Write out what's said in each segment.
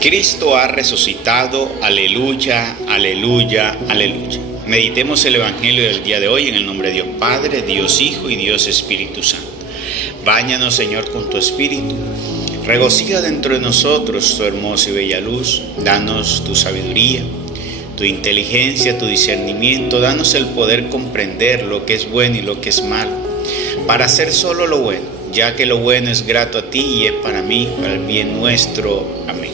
Cristo ha resucitado, aleluya, aleluya, aleluya. Meditemos el Evangelio del día de hoy en el nombre de Dios Padre, Dios Hijo y Dios Espíritu Santo. Báñanos, Señor, con tu Espíritu. Regocija dentro de nosotros tu hermosa y bella luz. Danos tu sabiduría, tu inteligencia, tu discernimiento. Danos el poder comprender lo que es bueno y lo que es malo, para hacer solo lo bueno, ya que lo bueno es grato a ti y es para mí, para el bien nuestro. Amén.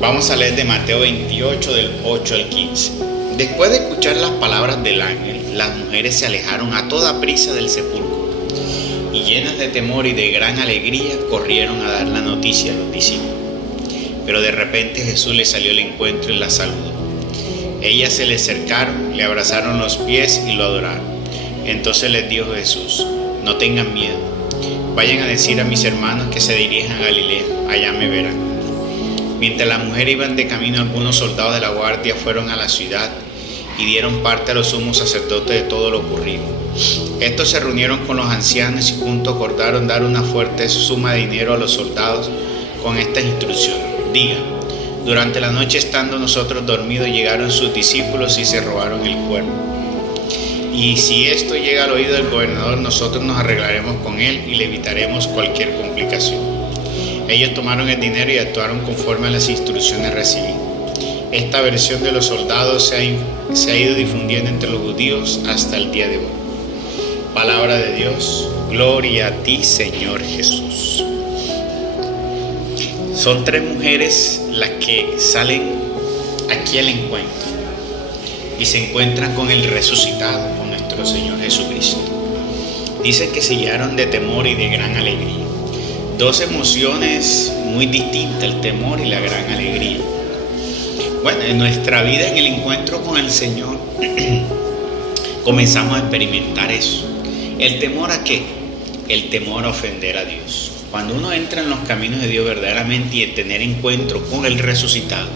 Vamos a leer de Mateo 28, del 8 al 15. Después de escuchar las palabras del ángel, las mujeres se alejaron a toda prisa del sepulcro y, llenas de temor y de gran alegría, corrieron a dar la noticia a los discípulos. Pero de repente Jesús les salió al encuentro y las saludó. Ellas se le acercaron, le abrazaron los pies y lo adoraron. Entonces les dijo Jesús: no tengan miedo, vayan a decir a mis hermanos que se dirijan a Galilea, allá me verán. Mientras las mujeres iban de camino, algunos soldados de la guardia fueron a la ciudad y dieron parte a los sumos sacerdotes de todo lo ocurrido. Estos se reunieron con los ancianos y juntos acordaron dar una fuerte suma de dinero a los soldados con estas instrucciones: digan, durante la noche, estando nosotros dormidos, llegaron sus discípulos y se robaron el cuerpo. Y si esto llega al oído del gobernador, nosotros nos arreglaremos con él y le evitaremos cualquier complicación. Ellos tomaron el dinero y actuaron conforme a las instrucciones recibidas. Esta versión de los soldados se ha ido difundiendo entre los judíos hasta el día de hoy. Palabra de Dios, gloria a ti, Señor Jesús. Son tres mujeres las que salen aquí al encuentro y se encuentran con el resucitado, con nuestro Señor Jesucristo. Dicen que se llenaron de temor y de gran alegría. Dos emociones muy distintas, el temor y la gran alegría. Bueno, en nuestra vida, en el encuentro con el Señor, comenzamos a experimentar eso. ¿El temor a qué? El temor a ofender a Dios. Cuando uno entra en los caminos de Dios verdaderamente y a tener encuentro con el resucitado,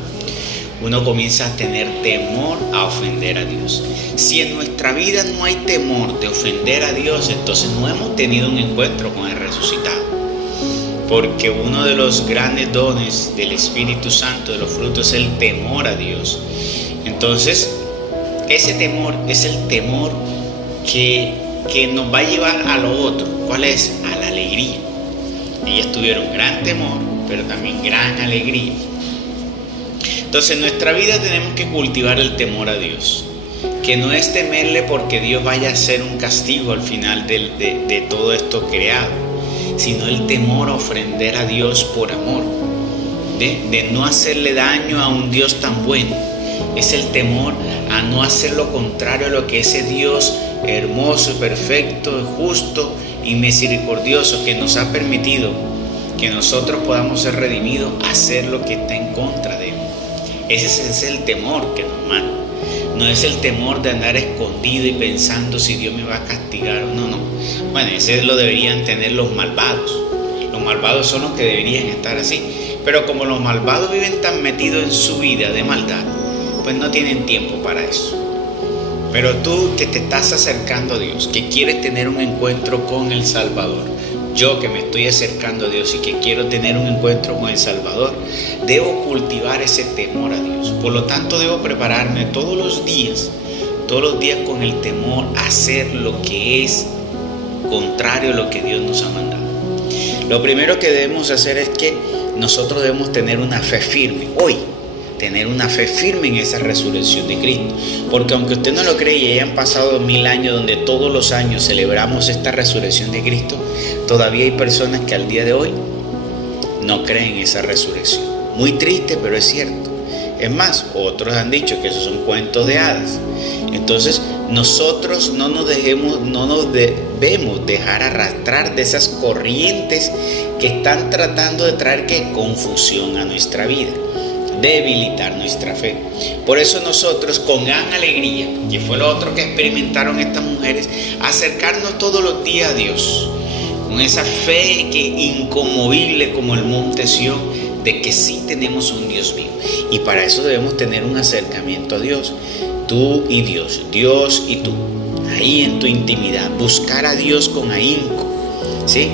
uno comienza a tener temor a ofender a Dios. Si en nuestra vida no hay temor de ofender a Dios, entonces no hemos tenido un encuentro con el resucitado. Porque uno de los grandes dones del Espíritu Santo, de los frutos, es el temor a Dios. Entonces, ese temor es el temor que nos va a llevar a lo otro. ¿Cuál es? A la alegría. Ellas tuvieron gran temor, pero también gran alegría. Entonces, en nuestra vida tenemos que cultivar el temor a Dios. Que no es temerle porque Dios vaya a hacer un castigo al final de todo esto creado, sino el temor a ofender a Dios por amor, de no hacerle daño a un Dios tan bueno. Es el temor a no hacer lo contrario a lo que ese Dios hermoso, perfecto, justo y misericordioso que nos ha permitido que nosotros podamos ser redimidos, hacer lo que está en contra de Él. Ese es el temor que nos manda. No es el temor de andar escondido y pensando si Dios me va a castigar o no. Bueno, ese lo deberían tener los malvados. Los malvados son los que deberían estar así. Pero como los malvados viven tan metidos en su vida de maldad, pues no tienen tiempo para eso. Pero tú que te estás acercando a Dios, que quieres tener un encuentro con el Salvador, yo que me estoy acercando a Dios y que quiero tener un encuentro con el Salvador, debo cultivar ese temor a Dios. Por lo tanto, debo prepararme todos los días con el temor a hacer lo que es contrario a lo que Dios nos ha mandado. Lo primero que debemos hacer es que nosotros debemos tener una fe firme. Hoy, tener una fe firme en esa resurrección de Cristo. Porque aunque usted no lo cree y hayan pasado 2000 años donde todos los años celebramos esta resurrección de Cristo, todavía hay personas que al día de hoy no creen en esa resurrección. Muy triste, pero es cierto. Es más, otros han dicho que esos son cuentos de hadas. Entonces, nosotros no nos debemos dejar arrastrar de esas corrientes que están tratando de traer confusión a nuestra vida, debilitar nuestra fe. Por eso nosotros, con gran alegría, que fue lo otro que experimentaron estas mujeres, acercarnos todos los días a Dios, con esa fe inconmovible como el monte Sión, de que sí tenemos un Dios vivo. Y para eso debemos tener un acercamiento a Dios, tú y Dios, Dios y tú, ahí en tu intimidad, buscar a Dios con ahínco, ¿sí?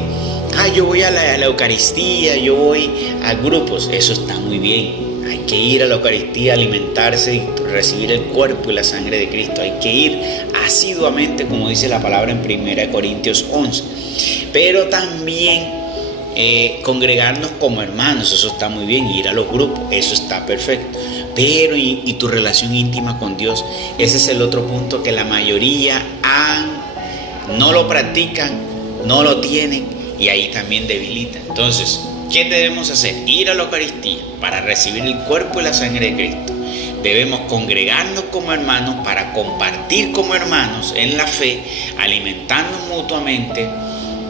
Yo voy a la Eucaristía, yo voy a grupos. Eso está muy bien. Hay que ir a la Eucaristía, alimentarse y recibir el cuerpo y la sangre de Cristo. Hay que ir asiduamente, como dice la palabra en 1 Corintios 11. Pero también congregarnos como hermanos, eso está muy bien. Ir a los grupos, eso está perfecto. Pero y tu relación íntima con Dios, ese es el otro punto que la mayoría no lo practican, no lo tienen, y ahí también debilita. Entonces, ¿qué debemos hacer? Ir a la Eucaristía para recibir el cuerpo y la sangre de Cristo. Debemos congregarnos como hermanos para compartir como hermanos en la fe, alimentarnos mutuamente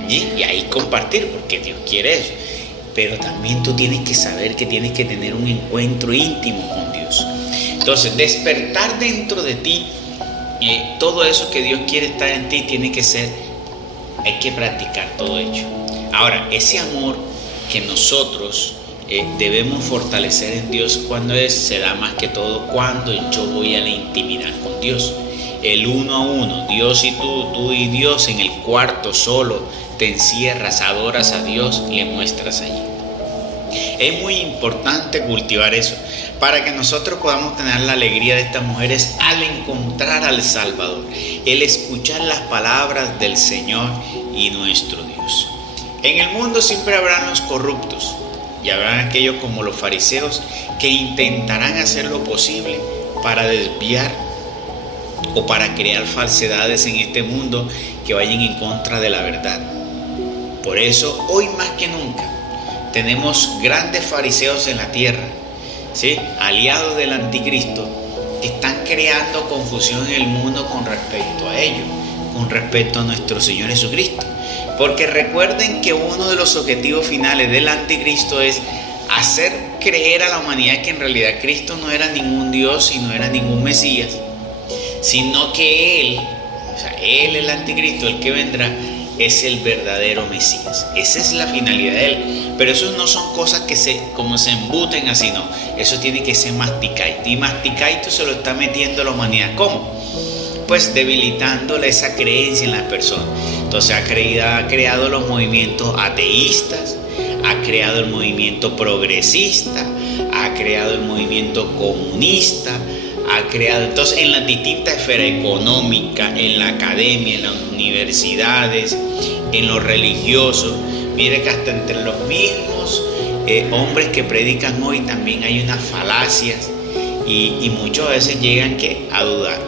y ahí compartir, porque Dios quiere eso. Pero también tú tienes que saber que tienes que tener un encuentro íntimo con Dios. Entonces, despertar dentro de ti todo eso que Dios quiere estar en ti hay que practicar todo ello. Ahora, ese amor que nosotros debemos fortalecer en Dios, se da más que todo cuando yo voy a la intimidad con Dios. El uno a uno, Dios y tú y Dios en el cuarto solo, te encierras, adoras a Dios, le muestras allí. Es muy importante cultivar eso para que nosotros podamos tener la alegría de estas mujeres al encontrar al Salvador, el escuchar las palabras del Señor y nuestro Dios. En el mundo siempre habrán los corruptos y habrán aquellos como los fariseos que intentarán hacer lo posible para desviar o para crear falsedades en este mundo que vayan en contra de la verdad. Por eso, hoy más que nunca, tenemos grandes fariseos en la tierra, ¿sí? Aliados del anticristo, que están creando confusión en el mundo con respecto a ello, con respecto a nuestro Señor Jesucristo. Porque recuerden que uno de los objetivos finales del anticristo es hacer creer a la humanidad que en realidad Cristo no era ningún Dios y no era ningún Mesías, sino que Él, el anticristo, el que vendrá, es el verdadero Mesías. Esa es la finalidad de Él. Pero eso no son cosas que se embuten así, no. Eso tiene que ser masticadito. Y masticadito se lo está metiendo la humanidad. ¿Cómo? Pues debilitándole esa creencia en las personas. Entonces ha creado los movimientos ateístas, ha creado el movimiento progresista, ha creado el movimiento comunista, ha creado, entonces, en las distintas esferas económicas, en la academia, en las universidades, en lo religioso. Mire que hasta entre los mismos hombres que predican hoy también hay unas falacias y muchas veces llegan a dudar.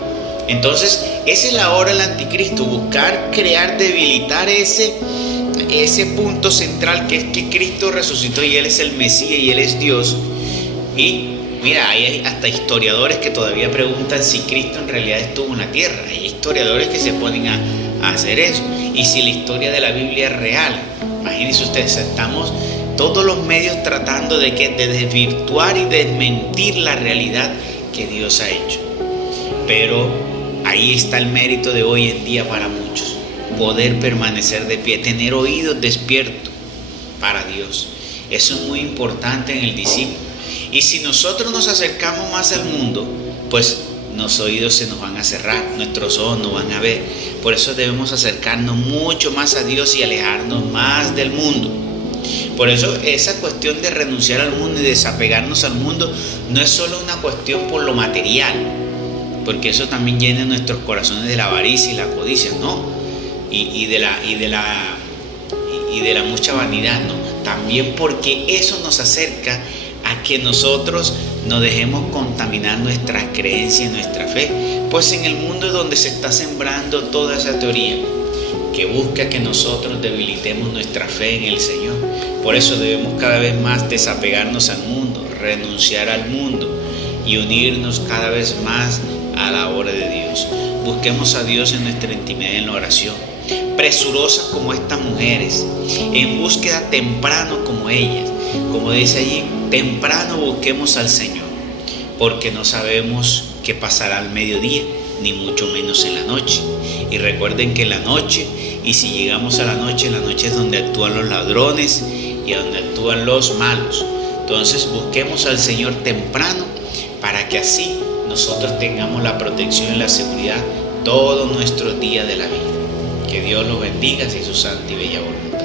Entonces, esa es la hora del anticristo, buscar crear, debilitar ese punto central que es que Cristo resucitó y Él es el Mesías y Él es Dios. Y mira, hay hasta historiadores que todavía preguntan si Cristo en realidad estuvo en la tierra. Hay historiadores que se ponen a hacer eso. Y si la historia de la Biblia es real. Imagínense ustedes, estamos todos los medios tratando de desvirtuar y desmentir la realidad que Dios ha hecho. Pero ahí está el mérito de hoy en día para muchos. Poder permanecer de pie, tener oídos despiertos para Dios. Eso es muy importante en el discípulo. Y si nosotros nos acercamos más al mundo, pues los oídos se nos van a cerrar, nuestros ojos no van a ver. Por eso debemos acercarnos mucho más a Dios y alejarnos más del mundo. Por eso esa cuestión de renunciar al mundo y desapegarnos al mundo no es solo una cuestión por lo material, porque eso también llena nuestros corazones de la avaricia y la codicia, ¿no? Y de la mucha vanidad, ¿no? También porque eso nos acerca a que nosotros no dejemos contaminar nuestras creencias y nuestra fe, pues en el mundo es donde se está sembrando toda esa teoría que busca que nosotros debilitemos nuestra fe en el Señor. Por eso debemos cada vez más desapegarnos al mundo, renunciar al mundo y unirnos cada vez más a la obra de Dios. Busquemos a Dios en nuestra intimidad y en la oración, presurosas como estas mujeres, en búsqueda temprano como ellas. Como dice allí, temprano busquemos al Señor, porque no sabemos qué pasará al mediodía, ni mucho menos en la noche. Y recuerden que la noche, y si llegamos a la noche es donde actúan los ladrones y donde actúan los malos. Entonces busquemos al Señor temprano para que así nosotros tengamos la protección y la seguridad todos nuestros días de la vida. Que Dios los bendiga y su santa y bella voluntad.